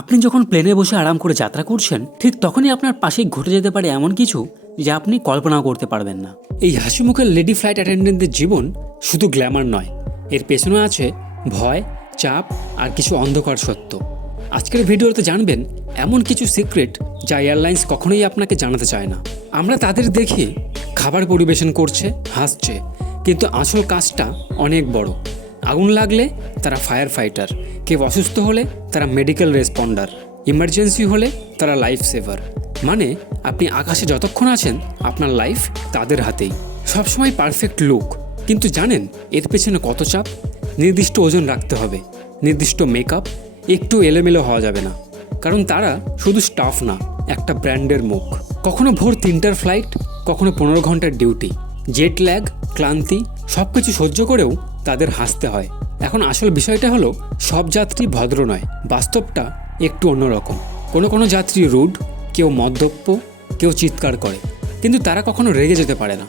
আপনি যখন প্লেনে বসে আরাম করে যাত্রা করছেন, ঠিক তখনই আপনার পাশেই ঘটে যেতে পারে এমন কিছু যা আপনি কল্পনাও করতে পারবেন না। এই হাসিমুখের লেডি ফ্লাইট অ্যাটেন্ডেন্টদের জীবন শুধু গ্ল্যামার নয়, এর পেছনে আছে ভয়, চাপ আর কিছু অন্ধকার সত্য। আজকের ভিডিওতে জানবেন এমন কিছু সিক্রেট যা এয়ারলাইন্স কখনোই আপনাকে জানাতে চায় না। আমরা তাদের দেখি খাবার পরিবেশন করছে, হাসছে, কিন্তু আসল কাজটা অনেক বড়। আগুন লাগলে তারা ফায়ার ফাইটার, কেউ অসুস্থ হলে তারা মেডিকেল রেসপন্ডার, ইমার্জেন্সি হলে তারা লাইফ সেভার। মানে আপনি আকাশে যতক্ষণ আছেন আপনার লাইফ তাদের হাতেই। সবসময় পারফেক্ট লুক, কিন্তু জানেন এর পেছনে কত চাপ? নির্দিষ্ট ওজন রাখতে হবে, নির্দিষ্ট মেকআপ, একটু এলোমেলো হওয়া যাবে না, কারণ তারা শুধু স্টাফ না, একটা ব্র্যান্ডের মুখ। কখনো ভোর 3টার ফ্লাইট, কখনো 15 ঘন্টার ডিউটি, জেট ল্যাগ, ক্লান্তি সব কিছু সহ্য করেও তাদের হাসতে হয়। এখন আসল বিষয়টা হলো সব যাত্রী ভদ্র নয়, বাস্তবটা একটু অন্যরকম। কোনো যাত্রী রুড, কেউ মদ্যপ, কেউ চিৎকার করে, কিন্তু তারা কখনো রেগে যেতে পারে না,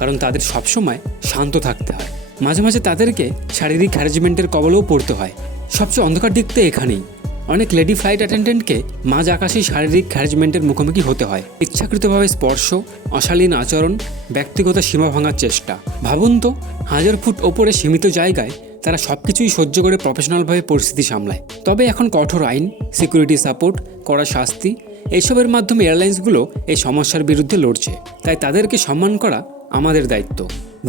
কারণ তাদের সবসময় শান্ত থাকতে হয়। মাঝে মাঝে তাদেরকে শারীরিক হ্যারাসমেন্টের কবলেও পড়তে হয়। সবচেয়ে অন্ধকার দিকটা এখানেই। অনেক লেডি ফ্লাইট অ্যাটেন্ডেন্টকে মাঝ আকাশেই শারীরিক হ্যারাসমেন্টের মুখোমুখি হতে হয়। ইচ্ছাকৃতভাবে স্পর্শ, অশালীন আচরণ, ব্যক্তিগত সীমা ভাঙার চেষ্টা। ভাবুন তো, 1000 ফুট ওপরে সীমিত জায়গায় তারা সব কিছুই সহ্য করে প্রফেশনালভাবে পরিস্থিতি সামলায়। তবে এখন কঠোর আইন, সিকিউরিটি সাপোর্ট, কড়া শাস্তি, এইসবের মাধ্যমে এয়ারলাইন্সগুলো এই সমস্যার বিরুদ্ধে লড়ছে। তাই তাদেরকে সম্মান করা আমাদের দায়িত্ব।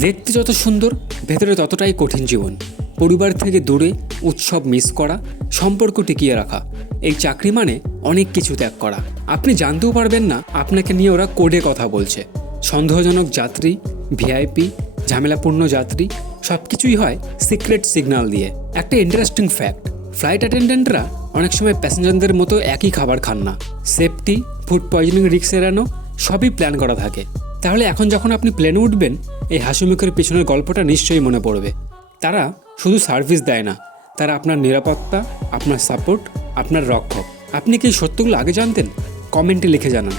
দেখতে যত সুন্দর, ভেতরে ততটাই কঠিন জীবন। পরিবার থেকে দূরে, উৎসব মিস করা, সম্পর্ক টিকিয়ে রাখা, এই চাকরি মানে অনেক কিছু ত্যাগ করা। আপনি জানতেও পারবেন না আপনাকে নিয়ে ওরা কোডে কথা বলছে। সন্দেহজনক যাত্রী, ভিআইপি, ঝামেলাপূর্ণ যাত্রী, সব কিছুই হয় সিক্রেট সিগন্যাল দিয়ে। একটা ইন্টারেস্টিং ফ্যাক্ট, ফ্লাইট অ্যাটেন্ডেন্টরা অনেক সময় প্যাসেঞ্জারদের মতো একই খাবার খান না। সেফটি, ফুড পয়জনিং রিস্ক এড়ানো সবই প্ল্যান করা থাকে। তাহলে এখন যখন আপনি প্লেনে উঠবেন, এই হাসিমুখের পেছনের গল্পটা নিশ্চয়ই মনে পড়বে। তারা শুধু সার্ভিস দেয় না, তারা আপনার নিরাপত্তা, আপনার সাপোর্ট, আপনার রক্ষক। আপনি কি এই সত্যগুলো আগে জানতেন? কমেন্টে লিখে জানান।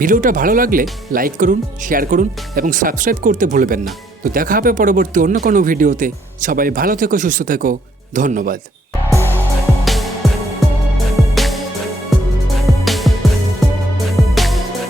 ভিডিওটা ভালো লাগলে লাইক করুন, শেয়ার করুন এবং সাবস্ক্রাইব করতে ভুলবেন না। তো দেখা হবে পরবর্তী অন্য কোনো ভিডিওতে। সবাই ভালো থেকো, সুস্থ থেকো, ধন্যবাদ।